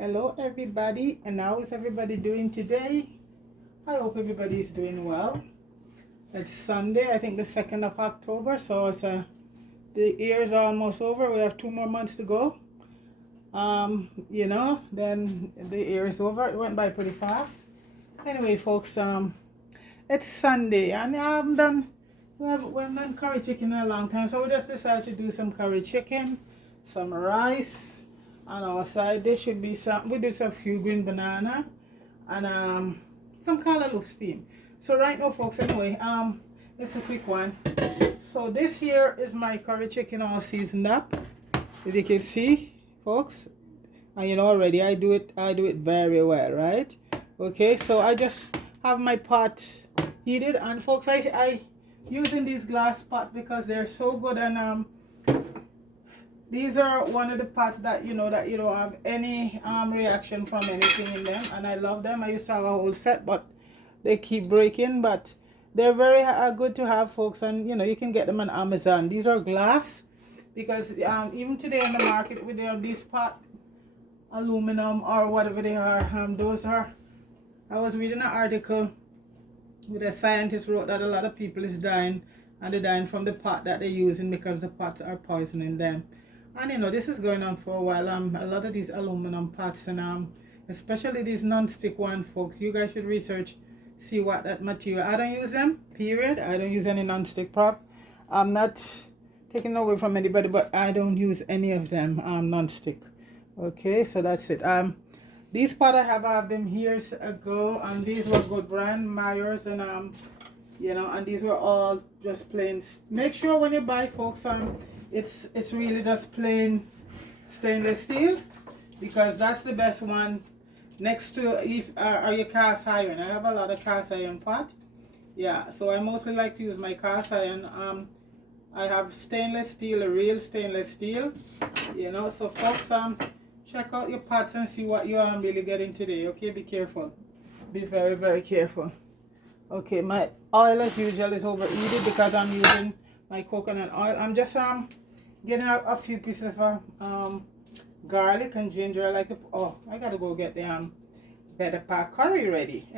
Hello everybody, and how is everybody doing today? I hope everybody is doing well. It's Sunday, I think the 2nd of October, so the year is almost over. We have 2 more months to go. Then the year is over. It went by pretty fast. Anyway, folks, it's Sunday and I haven't done we haven't done curry chicken in a long time, so we just decided to do some curry chicken, some rice, and our side dish should be some. We did some few green banana and some callaloo steam. So right now, folks, anyway, it's a quick one. So this here is my curry chicken all seasoned up, as you can see, folks. And you know already I do it very well, right? Okay, so I just have my pot heated, and folks, I using these glass pot because they're so good, and these are one of the pots that you don't have any reaction from anything in them, and I love them. I used to have a whole set, but they keep breaking. But they're very good to have, folks, and you can get them on Amazon. These are glass because even today in the market with these pot aluminum or whatever they are, those are. I was reading an article with a scientist wrote that a lot of people is dying, and they're dying from the pot that they're using because the pots are poisoning them. And this is going on for a while. A lot of these aluminum pots, and especially these non-stick one, folks, you guys should research, see what that material. I don't use them, period. I don't use any non-stick prop. I'm not taking away from anybody, but I don't use any of them non-stick. Okay, so that's it. These pot I have them years ago, and these were good brand, Myers, and and these were all just plain. Make sure when you buy, folks, it's really just plain stainless steel, because that's the best one. Next to if are your cast iron. I have a lot of cast iron pot. Yeah, so I mostly like to use my cast iron. I have stainless steel, a real stainless steel. So folks, check out your pots and see what you are really getting today. Okay, be careful. Be very, very careful. Okay, my oil as usual is overheated because I'm using my coconut oil. I'm just getting a few pieces of garlic and ginger. I like to. Oh, I gotta go get the better pack curry ready.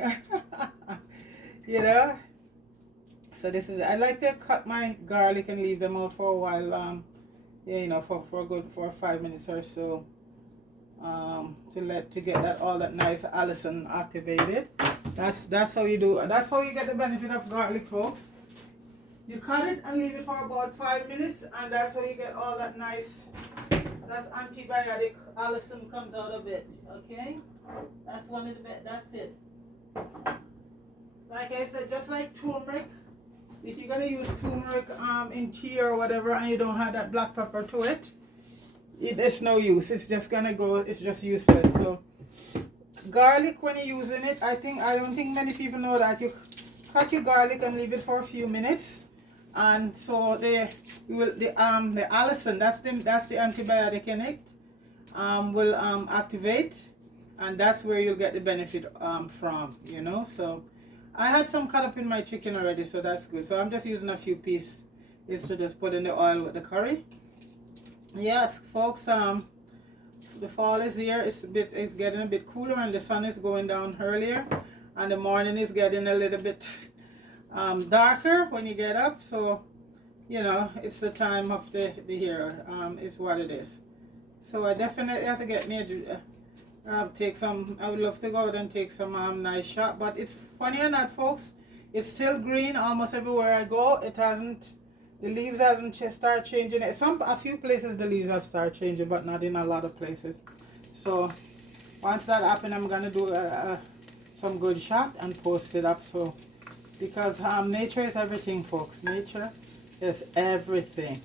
you know. So this is. I like to cut my garlic and leave them out for a while. Yeah, for a good 5 minutes or so. To get that all that nice Allison activated. That's how you do. That's how you get the benefit of garlic, folks. You cut it and leave it for about 5 minutes, and that's how you get all that nice. That's antibiotic Allison comes out of it. Okay, that's one of the best. That's it. Like I said, just like turmeric. If you're gonna use turmeric in tea or whatever, and you don't have that black pepper to it, it's no use. It's just gonna go. It's just useless. So garlic, when you're using it, I don't think many people know that you cut your garlic and leave it for a few minutes, and so the Allison, that's the antibiotic in it, will activate, and that's where you'll get the benefit from. So I had some cut up in my chicken already, so that's good. So I'm just using a few pieces to just put in the oil with the curry. Yes, folks, the fall is here. It's getting a bit cooler, and the sun is going down earlier, and the morning is getting a little bit darker when you get up. So it's the time of the year. It's what it is. So I definitely have to get me take some. I would love to go out and take some nice shot, but it's funny or not, folks, it's still green almost everywhere I go. It hasn't. The leaves hasn't started changing. A few places the leaves have started changing, but not in a lot of places. So once that happens, I'm gonna do some good shot and post it up. So because nature is everything, folks. Nature is everything,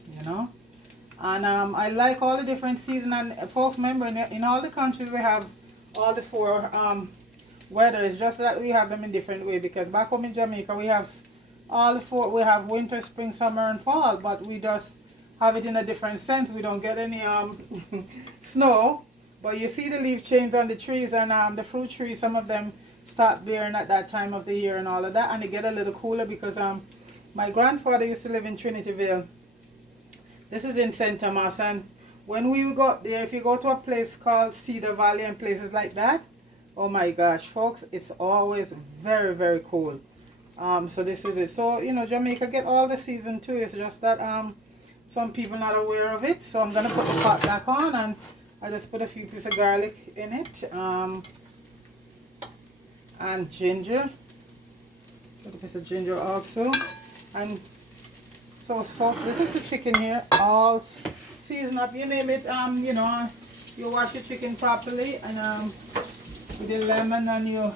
And I like all the different seasons. And folks, remember, in all the countries we have all the four weather. It's just that we have them in different way. Because back home in Jamaica, we have all four. We have winter, spring, summer, and fall, but we just have it in a different sense. We don't get any snow, but you see the leaf change on the trees, and the fruit trees, some of them start bearing at that time of the year and all of that, and they get a little cooler because my grandfather used to live in Trinityville. This is in St. Thomas, and when we go up there, if you go to a place called Cedar Valley and places like that, oh my gosh, folks, it's always very, very cold. So this is it. So, you know, Jamaica get all the season too. It's just that some people not aware of it. So I'm gonna put the pot back on, and I just put a few pieces of garlic in it, and ginger. Put a piece of ginger also, and so folks, this is the chicken here, all seasoned up. You name it. You know, you wash your chicken properly, and with the lemon and your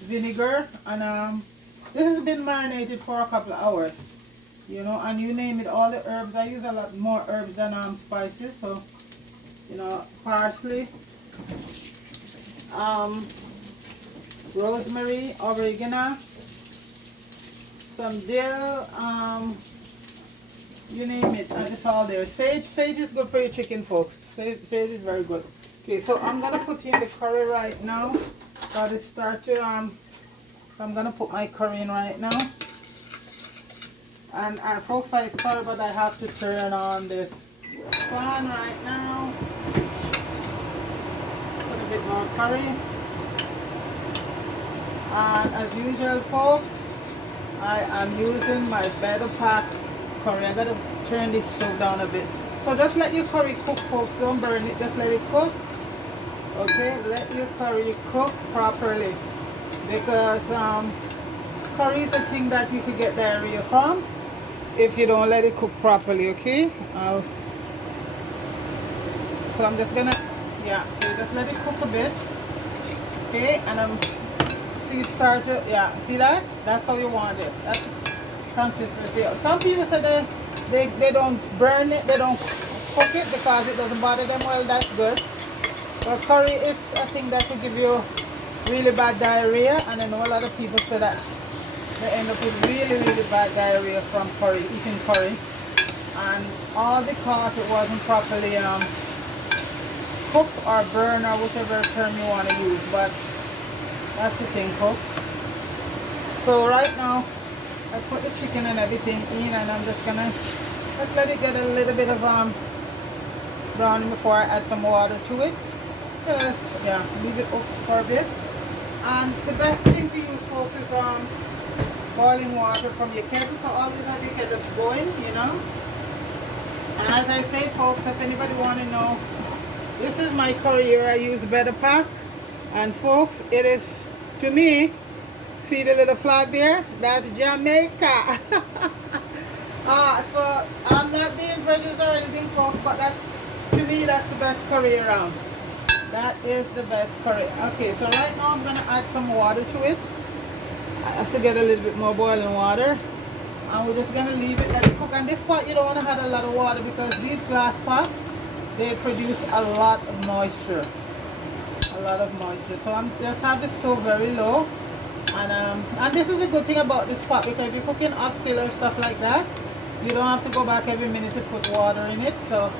vinegar, and this has been marinated for a couple of hours. You know, and you name it, all the herbs. I use a lot more herbs than spices. So, you know, parsley, rosemary, oregano, some dill, you name it, and it's all there. Sage is good for your chicken, folks. Sage is very good. Okay, so I'm gonna put in the curry right now. Got it started. I'm gonna put my curry in right now. And folks, I'm sorry, but I have to turn on this pan right now. Put a bit more curry. And as usual, folks, I am using my Better Pack curry. I gotta turn this stove down a bit. So just let your curry cook, folks. Don't burn it. Just let it cook. Okay, let your curry cook properly, because curry is a thing that you could get diarrhea from if you don't let it cook properly. Okay, so I'm just gonna, yeah, so just let it cook a bit. Okay, and see it start to, yeah, see that? That's how you want it. That's consistency. Some people say they don't burn it, they don't cook it because it doesn't bother them. Well, that's good. But curry is a thing that will give you really bad diarrhea, and I know a lot of people say that they end up with really, really bad diarrhea from curry, eating curry, and all because it wasn't properly cooked or burned, or whichever term you want to use. But that's the thing, folks. So right now I put the chicken and everything in, and I'm just gonna let it get a little bit of browning before I add some water to it. Just, yeah, leave it up for a bit. And the best thing to use, folks, is boiling water from your kettle. So always have your kettle going, you know. And as I say, folks, if anybody want to know, this is my curry here. I use Better Pack, and folks, it is, to me, see the little flag there? That's Jamaica. So I'm not being prejudiced or anything, folks, but that's, to me, that's the best curry around. That is the best curry. Okay, so right now I'm gonna add some water to it. I have to get a little bit more boiling water, and we're just gonna leave it, let it cook. And this pot, you don't want to add a lot of water, because these glass pots, they produce a lot of moisture. A lot of moisture. So I'm just have the stove very low, and this is a good thing about this pot, because if you're cooking oxtail or stuff like that, you don't have to go back every minute to put water in it. So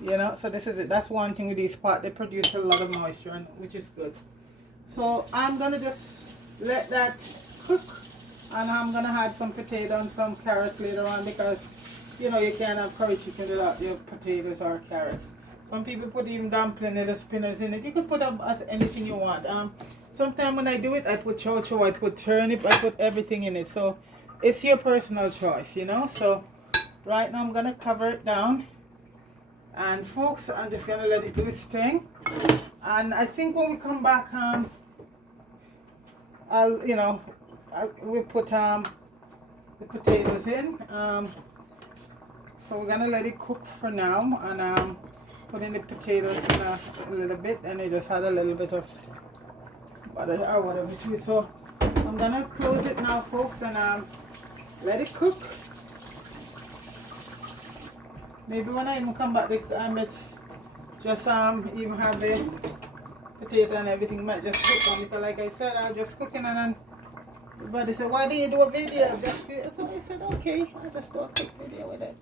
you know, so this is it. That's one thing with these pots, they produce a lot of moisture, and which is good. So I'm gonna just let that cook, and I'm gonna add some potato and some carrots later on, because you know you can't have curry chicken without your potatoes or carrots. Some people put even dumpling and the spinners in it. You can put up as anything you want. Sometimes when I do it, I put chocho, I put turnip, I put everything in it. So it's your personal choice, you know. So right now I'm gonna cover it down, and folks, I'm just gonna let it do its thing. And I think when we come back, we'll put the potatoes in. So we're gonna let it cook for now, and put in the potatoes in a little bit, and it just had a little bit of butter or whatever to it. So I'm gonna close it now, folks, and let it cook. Maybe when I even come back, it's just even have the potato and everything might just cook on, because like I said, I'm just cooking, and everybody said, why didn't you do a video? So I said, okay, I'll just do a quick video with it.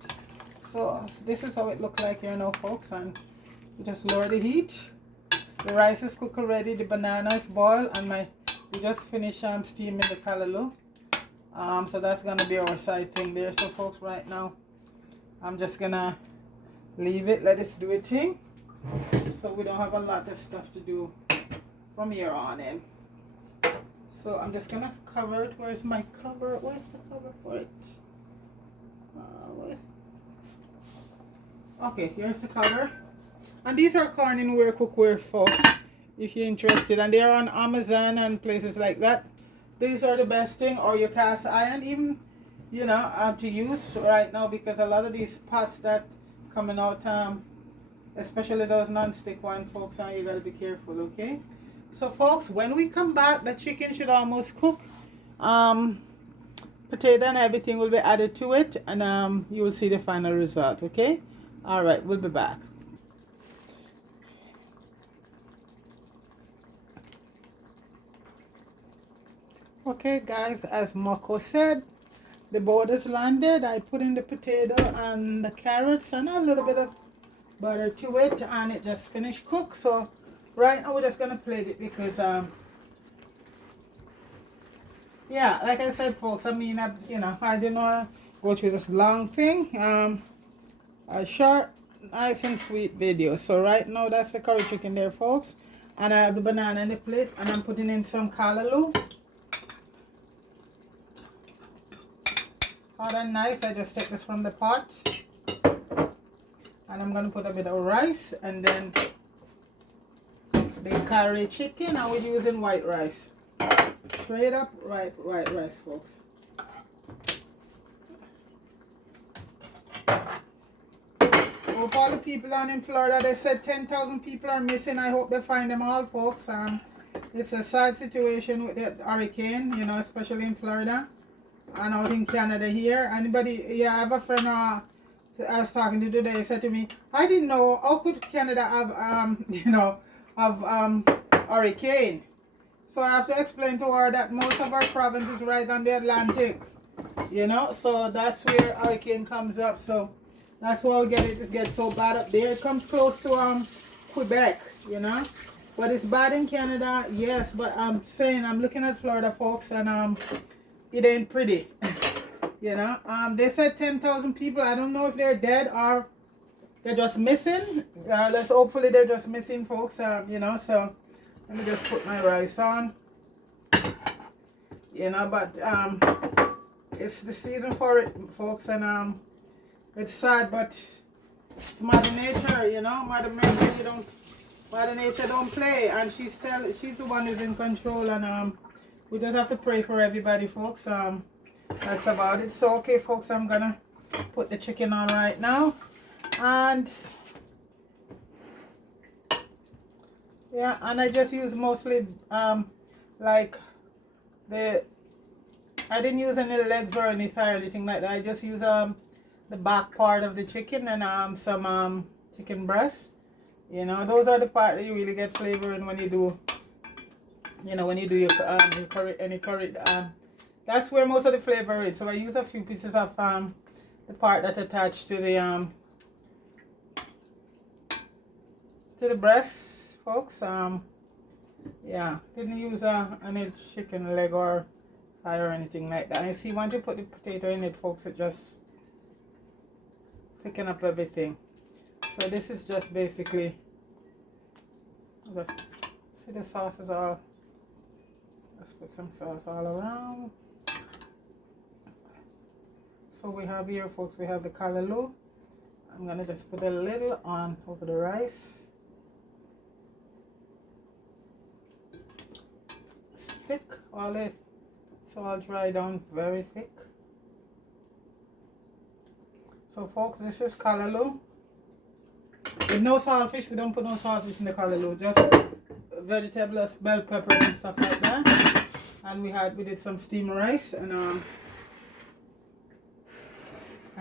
So this is how it looks like here now, folks, and we just lower the heat. The rice is cooked already, the banana is boiled, and we just finished steaming the callaloo. So that's gonna be our side thing there. So folks, right now I'm just gonna leave it, let it do its thing, so we don't have a lot of stuff to do from here on in. So I'm just gonna cover it. Where's my cover? Where's the cover for it? Where's... Okay, here's the cover. And these are Corningware cookware, folks, if you're interested. And they're on Amazon and places like that. These are the best thing. Or your cast iron, even, you know, to use right now, because a lot of these pots that coming out, especially those non-stick ones, folks, you gotta be careful, okay? So folks, when we come back, the chicken should almost cook. Potato and everything will be added to it, and you will see the final result, okay? All right, we'll be back. Okay guys, as Marco said, the borders landed. I put in the potato and the carrots and a little bit of butter to it, and it just finished cook. So right now we're just gonna plate it because yeah, like I said, folks, I mean, you know, I didn't want to go through this long thing. A short, nice and sweet video. So right now that's the curry chicken there, folks, and I have the banana in the plate, and I'm putting in some callaloo. Hot and nice. I just take this from the pot, and I'm gonna put a bit of rice, and then the curry chicken. And we're using white rice, straight up white rice, folks. Hope all the people on in Florida, they said 10,000 people are missing. I hope they find them all, folks. It's a sad situation with the hurricane, you know, especially in Florida and out in Canada here. Anybody, yeah, I have a friend I was talking to today, said to me, I didn't know, how could Canada have, you know, have hurricane? So I have to explain to her that most of our province is right on the Atlantic, you know, so that's where hurricane comes up. So that's why we get it. It gets so bad up there. It comes close to Quebec, you know. But it's bad in Canada, yes. But I'm saying, I'm looking at Florida, folks, and it ain't pretty, you know. They said 10,000 people. I don't know if they're dead or they're just missing. Let's hopefully they're just missing, folks. You know. So let me just put my rice on, you know. But it's the season for it, folks, and it's sad, but it's Mother Nature, you know. Mother Nature don't play, and she's the one who's in control, and we just have to pray for everybody, folks. That's about it. So okay, folks, I'm gonna put the chicken on right now, and yeah, and I just use mostly like I didn't use any legs or any thigh or anything like that. I just use the back part of the chicken and some chicken breast. You know, those are the part that you really get flavor in when you do, you know, when you do your curry, any curry. That's where most of the flavor is. So I use a few pieces of the part that's attached to the breast, folks. Yeah, didn't use any chicken leg or thigh or anything like that. And you see, once you put the potato in it, folks, it just thicken up everything. So this is just basically, just see the sauce is all, let's put some sauce all around. So we have here, folks, we have the callaloo. I'm gonna just put a little on over the rice. It's thick, all it, so I'll dry down very thick. So folks, this is callaloo. With no saltfish, we don't put no saltfish in the callaloo, just vegetables, bell peppers and stuff like that. And we did some steamed rice and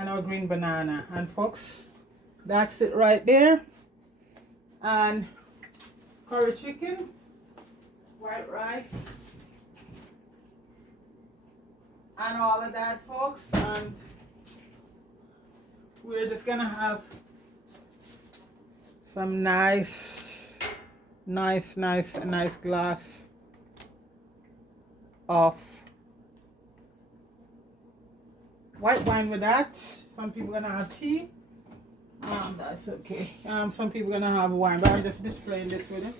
our green banana. And folks, that's it right there. And curry chicken, white rice, and all of that, folks. And we're just gonna have some nice glass of white wine with that. Some people gonna have tea. That's okay. Some people gonna have wine, but I'm just displaying this with it.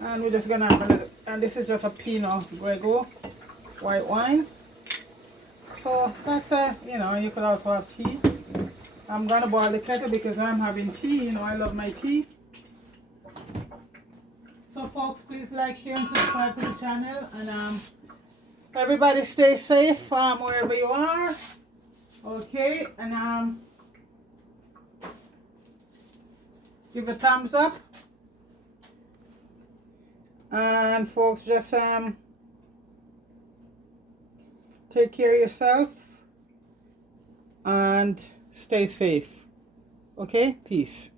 And we're just gonna have a little, and this is just a Pinot Grigio white wine. So that's you know, you could also have tea. I'm gonna boil the kettle because I'm having tea. You know, I love my tea. So folks, please like, share, and subscribe to the channel. And everybody stay safe wherever you are. Okay, and give a thumbs up. And folks, just take care of yourself and stay safe. Okay, peace.